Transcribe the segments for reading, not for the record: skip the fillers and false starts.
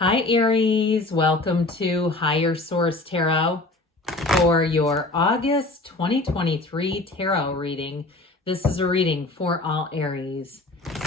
Hi Aries, welcome to Higher Source Tarot for your August 2023 tarot reading. This is a reading for all Aries,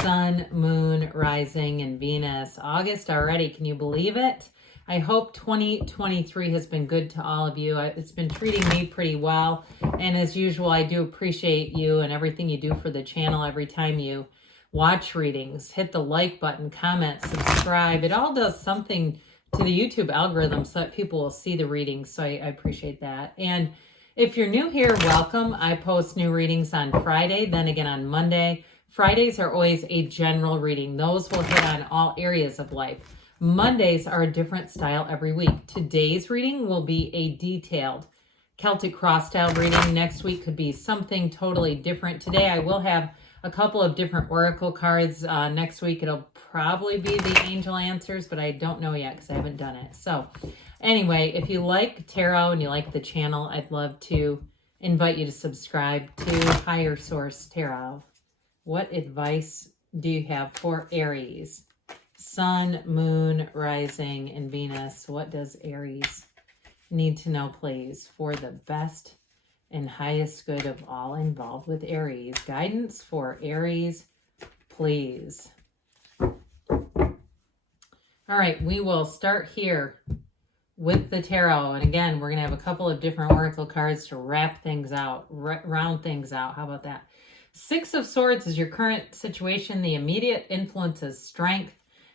Sun, Moon, Rising, and Venus. August already, can you believe it? I hope 2023 has been good to all of you. It's been treating me pretty well, and as usual, I do appreciate you and everything you do for the channel every time you watch readings. Hit the like button, comment, subscribe. It all does something to the YouTube algorithm so that people will see the readings. So I appreciate that. And if you're new here, welcome. I post new readings on Friday, then again on Monday. Fridays are always a general reading. Those will hit on all areas of life. Mondays are a different style every week. Today's reading will be a detailed Celtic cross style reading. Next week could be something totally different. Today I will have a couple of different oracle cards. Next week it'll probably be the angel answers, but I don't know yet because I haven't done it. So anyway, if you like tarot and you like the channel, I'd love to invite you to subscribe to Higher Source Tarot. What advice do you have for Aries? Sun, Moon, Rising, and Venus. What does Aries need to know, please, for the best and highest good of all involved with Aries? Guidance for Aries, please. All right, we will start here with the tarot. And again, we're going to have a couple of different oracle cards to wrap things out, round things out. How about that? Six of Swords is your current situation. The immediate influence is strength.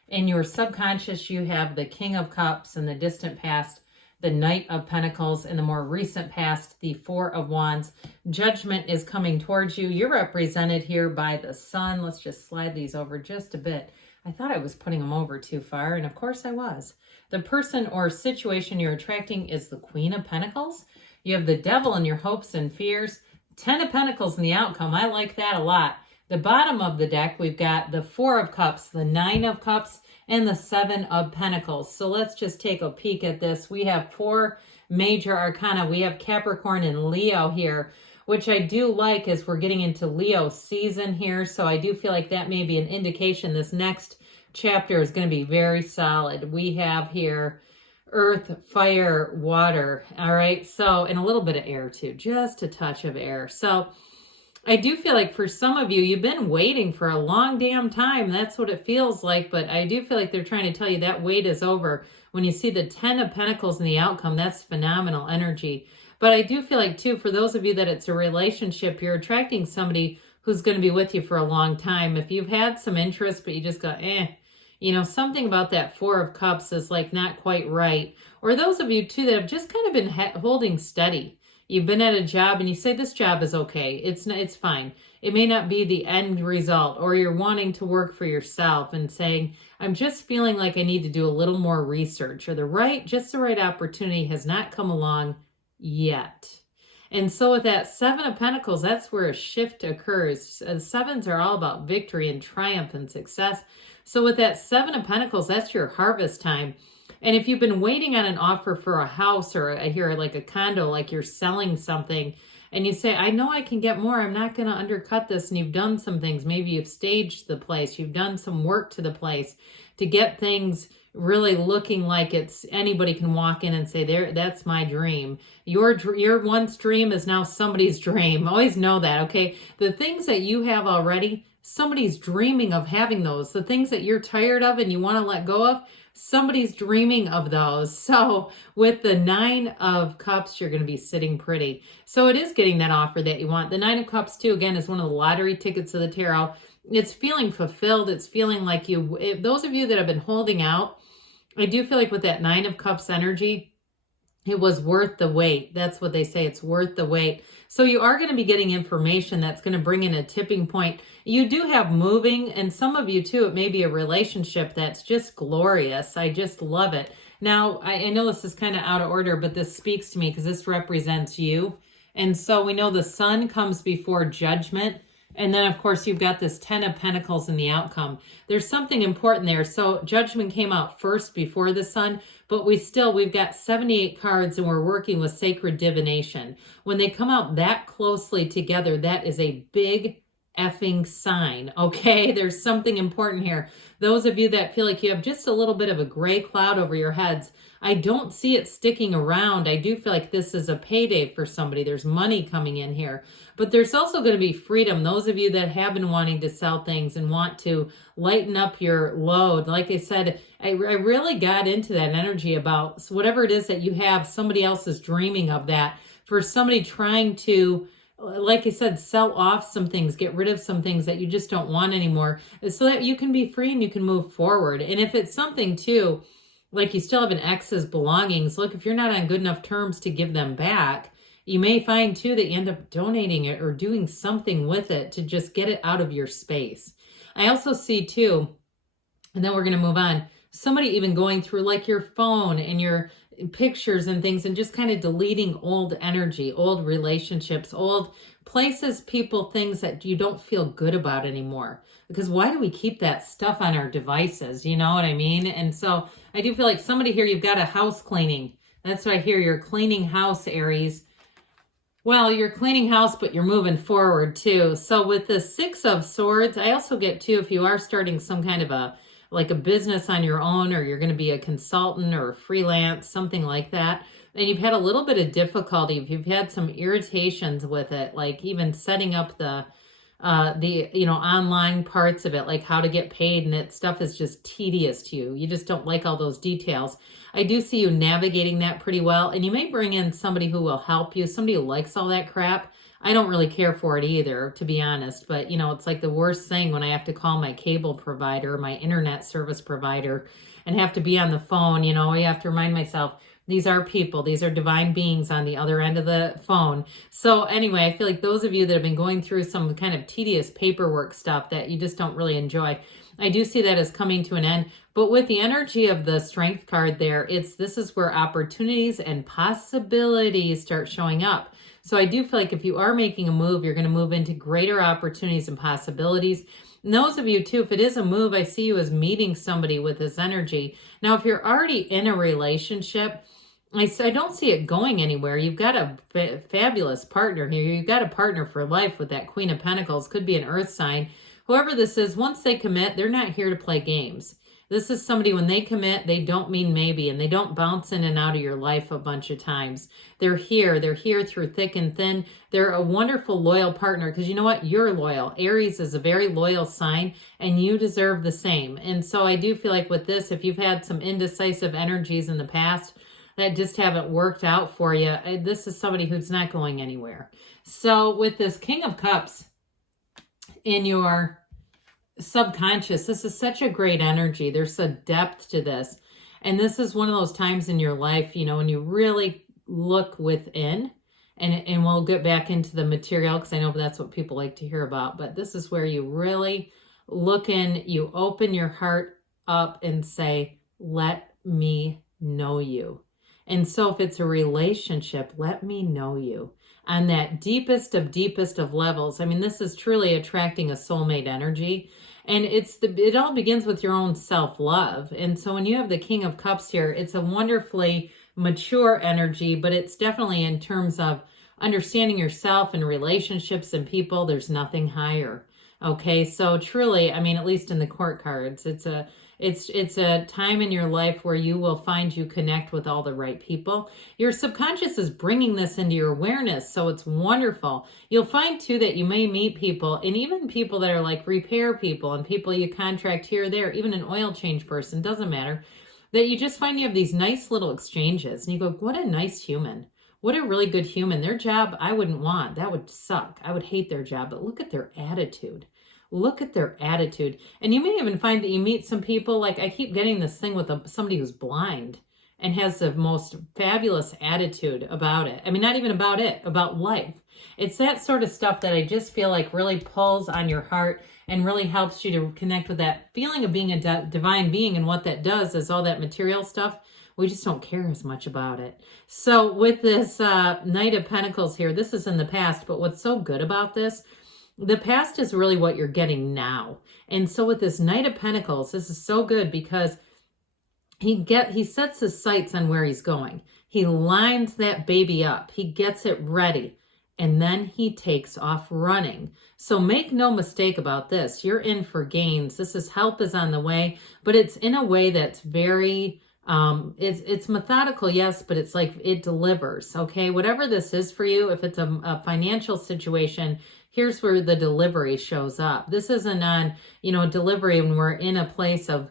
In your subconscious, you have the King of Cups in the distant past, the Knight of Pentacles in the more recent past, the Four of Wands. Judgment is coming towards you. You're represented here by the Sun. Let's just slide these over just a bit. I thought I was putting them over too far, and of course I was. The person or situation you're attracting is the Queen of Pentacles. You have the Devil in your hopes and fears. 10 of Pentacles in the outcome. I like that a lot. The bottom of the deck, we've got the Four of Cups, the Nine of Cups, and the Seven of Pentacles. So let's just take a peek at this. We have four major arcana. We have Capricorn and Leo here, which I do like as we're getting into Leo season here. So I do feel like that may be an indication this next chapter is going to be very solid. We have here earth, fire, water. All right. So, and a little bit of air too, just a touch of air. So I do feel like for some of you, you've been waiting for a long damn time. That's what it feels like. But I do feel like they're trying to tell you that wait is over. When you see the 10 of Pentacles in the outcome, that's phenomenal energy. But I do feel like, too, for those of you that it's a relationship, you're attracting somebody who's going to be with you for a long time. If you've had some interest, but you just go, you know, something about that Four of Cups is like not quite right. Or those of you, too, that have just kind of been holding steady. You've been at a job and you say, this job is okay. It's fine. It may not be the end result, or you're wanting to work for yourself and saying, I'm just feeling like I need to do a little more research, or just the right opportunity has not come along yet. And so with that Seven of Pentacles, that's where a shift occurs. Sevens are all about victory and triumph and success. So with that Seven of Pentacles, that's your harvest time. And if you've been waiting on an offer for a house, or I hear like a condo, like you're selling something, and you say, I know I can get more, I'm not going to undercut this, and you've done some things, maybe you've staged the place, you've done some work to the place to get things really looking like it's anybody can walk in and say, there, that's my dream. Your once dream is now somebody's dream. Always know that, okay? The things that you have already, somebody's dreaming of having those. The things that you're tired of and you want to let go of, somebody's dreaming of those. So with the Nine of Cups, you're going to be sitting pretty. So it is getting that offer that you want. The Nine of Cups, too, again, is one of the lottery tickets of the tarot. It's feeling fulfilled. It's feeling like those of you that have been holding out, I do feel like with that Nine of Cups energy, it was worth the wait. That's what they say. It's worth the wait. So you are going to be getting information that's going to bring in a tipping point. You do have moving, and some of you too, it may be a relationship that's just glorious. I just love it. Now, I know this is kind of out of order, but this speaks to me because this represents you. And so we know the Sun comes before Judgment. And then, of course, you've got this 10 of Pentacles in the outcome. There's something important there. So Judgment came out first before the Sun, but we've got 78 cards and we're working with Sacred Divination. When they come out that closely together, that is a big effing sign, okay? There's something important here. Those of you that feel like you have just a little bit of a gray cloud over your heads, I don't see it sticking around. I do feel like this is a payday for somebody. There's money coming in here. But there's also going to be freedom. Those of you that have been wanting to sell things and want to lighten up your load. Like I said, I really got into that energy about whatever it is that you have, somebody else is dreaming of that. For somebody trying to, like I said, sell off some things, get rid of some things that you just don't want anymore, so that you can be free and you can move forward. And if it's something too, like you still have an ex's belongings, look, if you're not on good enough terms to give them back, you may find too that you end up donating it or doing something with it to just get it out of your space. I also see too, and then we're going to move on, somebody even going through like your phone and your pictures and things and just kind of deleting old energy, old relationships, old places, people, things that you don't feel good about anymore. Because why do we keep that stuff on our devices? You know what I mean? And so I do feel like somebody here, you've got a house cleaning. That's what I hear. You're cleaning house, Aries. Well, you're cleaning house, but you're moving forward too. So with the Six of Swords, I also get too, if you are starting some kind of a business on your own, or you're going to be a consultant or a freelance, something like that, and you've had a little bit of difficulty, if you've had some irritations with it, like even setting up the online parts of it, like how to get paid, and that stuff is just tedious to you. You just don't like all those details. I do see you navigating that pretty well, and you may bring in somebody who will help you, somebody who likes all that crap. I don't really care for it either, to be honest, but it's like the worst thing when I have to call my cable provider, my internet service provider, and have to be on the phone. I have to remind myself, these are people, these are divine beings on the other end of the phone. So anyway, I feel like those of you that have been going through some kind of tedious paperwork stuff that you just don't really enjoy, I do see that as coming to an end. But with the energy of the Strength card there, this is where opportunities and possibilities start showing up. So I do feel like if you are making a move, you're going to move into greater opportunities and possibilities. And those of you too, if it is a move, I see you as meeting somebody with this energy. Now, if you're already in a relationship, I don't see it going anywhere. You've got a fabulous partner here. You've got a partner for life with that Queen of Pentacles. Could be an earth sign. Whoever this is, once they commit, they're not here to play games. This is somebody, when they commit, they don't mean maybe, and they don't bounce in and out of your life a bunch of times. They're here through thick and thin. They're a wonderful, loyal partner, because you know what? You're loyal. Aries is a very loyal sign, and you deserve the same. And so I do feel like with this, if you've had some indecisive energies in the past that just haven't worked out for you, this is somebody who's not going anywhere. So with this King of Cups in your subconscious, this is such a great energy. There's a depth to this. And this is one of those times in your life, when you really look within, and we'll get back into the material because I know that's what people like to hear about, but this is where you really look in, you open your heart up and say, let me know you. And so if it's a relationship, let me know you on that deepest of levels. I mean, this is truly attracting a soulmate energy. And it all begins with your own self-love. And so when you have the King of Cups here, it's a wonderfully mature energy, but it's definitely in terms of understanding yourself and relationships and people, there's nothing higher. Okay, so truly, I mean, at least in the court cards, it's a time in your life where you will find you connect with all the right people. Your subconscious is bringing this into your awareness, so it's wonderful. You'll find too that you may meet people, and even people that are like repair people and people you contract here or there, even an oil change person, doesn't matter, that you just find you have these nice little exchanges, and you go, what a nice human. What a really good human. Their job, I wouldn't want. That would suck. I would hate their job, but look at their attitude. Look at their attitude. And you may even find that you meet some people, like I keep getting this thing with somebody who's blind and has the most fabulous attitude about it. I mean, not even about it, about life. It's that sort of stuff that I just feel like really pulls on your heart and really helps you to connect with that feeling of being a divine being. And what that does is all that material stuff, we just don't care as much about it. So with this Knight of Pentacles here, this is in the past, but what's so good about this, the past is really what you're getting now. And so with this Knight of Pentacles, this is so good because he sets his sights on where he's going. He lines that baby up. He gets it ready. and then he takes off running. So make no mistake about this. You're in for gains. This is help is on the way, but it's in a way that's very, it's methodical, yes, but it's like it delivers, okay? Whatever this is for you, if it's a financial situation, here's where the delivery shows up. This isn't on, delivery when we're in a place of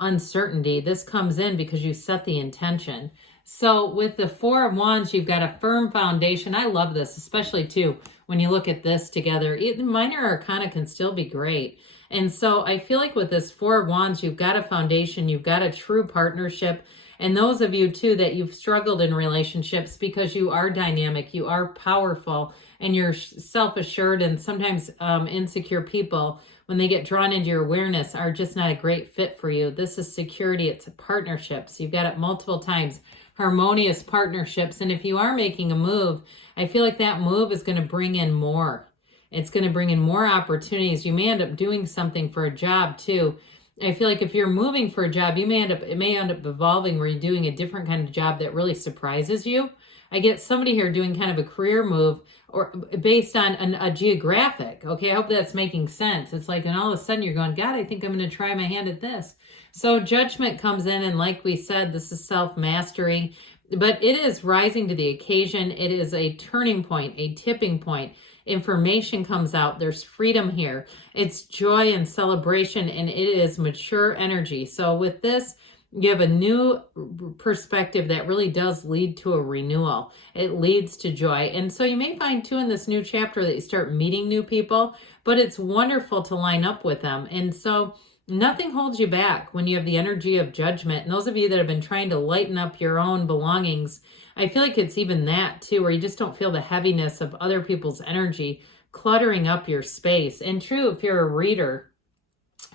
uncertainty. This comes in because you set the intention. So with the Four of Wands, you've got a firm foundation. I love this, especially too, when you look at this together. Minor arcana can still be great. And so I feel like with this Four of Wands, you've got a foundation, you've got a true partnership. And those of you too that you've struggled in relationships because you are dynamic, you are powerful, and you're self-assured, and sometimes insecure people, when they get drawn into your awareness, are just not a great fit for you. This is security. It's partnerships. You've got it multiple times. Harmonious partnerships. And if you are making a move, I feel like that move is going to bring in more. It's going to bring in more opportunities. You may end up doing something for a job too. I feel like if you're moving for a job, it may end up evolving where you're doing a different kind of job that really surprises you. I get somebody here doing kind of a career move or based on a geographic. Okay, I hope that's making sense. It's like, and all of a sudden you're going, God, I think I'm going to try my hand at this. So judgment comes in, and like we said, this is self-mastery, but it is rising to the occasion. It is a turning point, a tipping point. Information comes out. There's freedom here. It's joy and celebration, and it is mature energy. So with this, you have a new perspective that really does lead to a renewal. It leads to joy. And so you may find too in this new chapter that you start meeting new people, but it's wonderful to line up with them. And so nothing holds you back when you have the energy of judgment. And those of you that have been trying to lighten up your own belongings, I feel like it's even that too, where you just don't feel the heaviness of other people's energy cluttering up your space. And true, if you're a reader,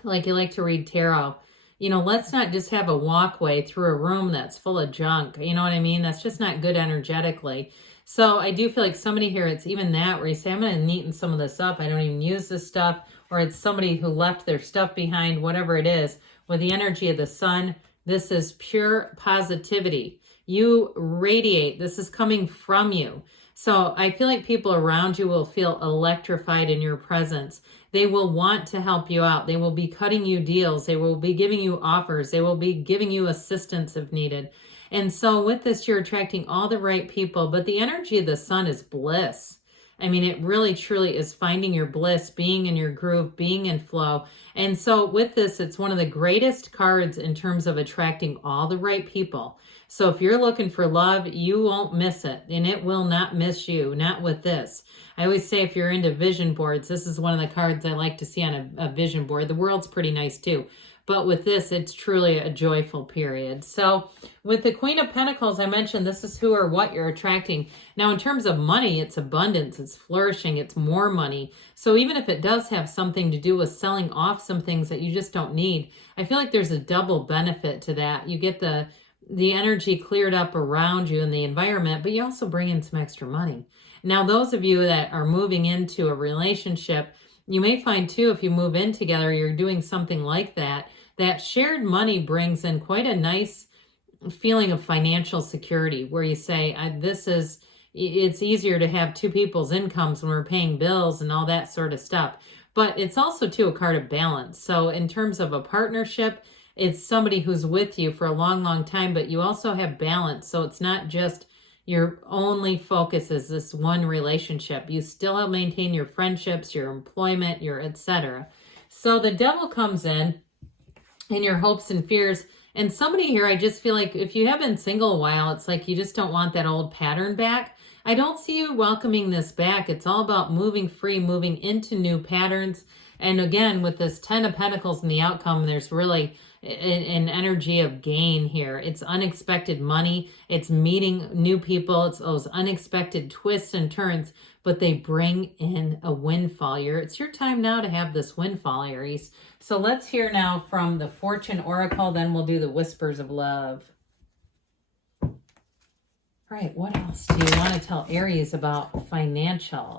like you like to read tarot, let's not just have a walkway through a room that's full of junk. You know what I mean? That's just not good energetically. So I do feel like somebody here, it's even that where you say, I'm going to neaten some of this up. I don't even use this stuff. Or it's somebody who left their stuff behind, whatever it is. With the energy of the sun, this is pure positivity. You radiate. This is coming from you. So I feel like people around you will feel electrified in your presence. They will want to help you out. They will be cutting you deals. They will be giving you offers. They will be giving you assistance if needed. And so with this, you're attracting all the right people. But the energy of the sun is bliss. I mean, it really, truly is finding your bliss, being in your groove, being in flow. And so with this, it's one of the greatest cards in terms of attracting all the right people. So if you're looking for love, you won't miss it, and it will not miss you, not with this. I always say if you're into vision boards, this is one of the cards I like to see on a vision board. The world's pretty nice too. But with this, it's truly a joyful period. So with the Queen of Pentacles, I mentioned this is who or what you're attracting. Now, in terms of money, it's abundance, it's flourishing, it's more money. So even if it does have something to do with selling off some things that you just don't need, I feel like there's a double benefit to that. You get the energy cleared up around you in the environment, but you also bring in some extra money. Now, those of you that are moving into a relationship, you may find too, if you move in together, you're doing something like that, that shared money brings in quite a nice feeling of financial security where you say, it's easier to have two people's incomes when we're paying bills and all that sort of stuff. But it's also too a card of balance. So in terms of a partnership, it's somebody who's with you for a long, long time, but you also have balance. So it's not just your only focus is this one relationship. You still maintain your friendships, your employment, your etc. So the devil comes in your hopes and fears. And somebody here, I just feel like if you have been single a while, it's like you just don't want that old pattern back. I don't see you welcoming this back. It's all about moving free, moving into new patterns. And again, with this 10 of Pentacles in the outcome, there's really an energy of gain here. It's unexpected money. It's meeting new people. It's those unexpected twists and turns, but they bring in a windfall. It's your time now to have this windfall, Aries. So let's hear now from the Fortune Oracle, then we'll do the Whispers of Love. All right, what else do you want to tell Aries about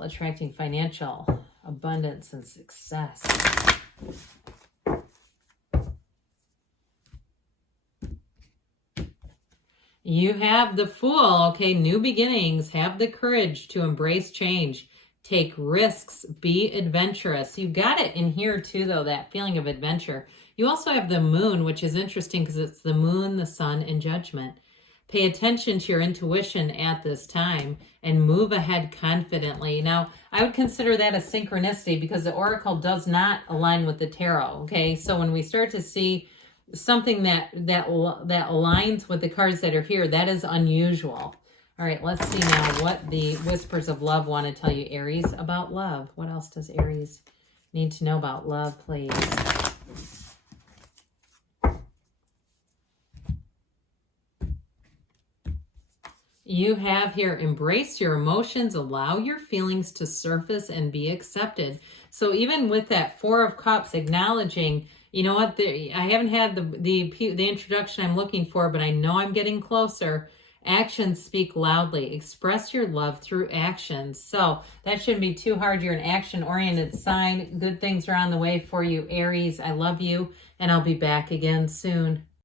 attracting financial abundance and success? You have the Fool. Okay, new beginnings. Have the courage to embrace change. Take risks. Be adventurous. You got it in here too, though, that feeling of adventure. You also have the Moon, which is interesting because it's the Moon, the Sun, and Judgment. Pay attention to your intuition at this time and move ahead confidently. Now, I would consider that a synchronicity because the Oracle does not align with the Tarot. Okay, so when we start to see something that aligns with the cards that are here, that is unusual. All right, let's see now what the Whispers of Love want to tell you, Aries, about love. What else does Aries need to know about love, please? You have here, embrace your emotions, allow your feelings to surface and be accepted. So even with that Four of Cups, acknowledging, you know what, I haven't had the introduction I'm looking for, but I know I'm getting closer. Actions speak loudly. Express your love through actions. So that shouldn't be too hard. You're an action-oriented sign. Good things are on the way for you, Aries. I love you, and I'll be back again soon.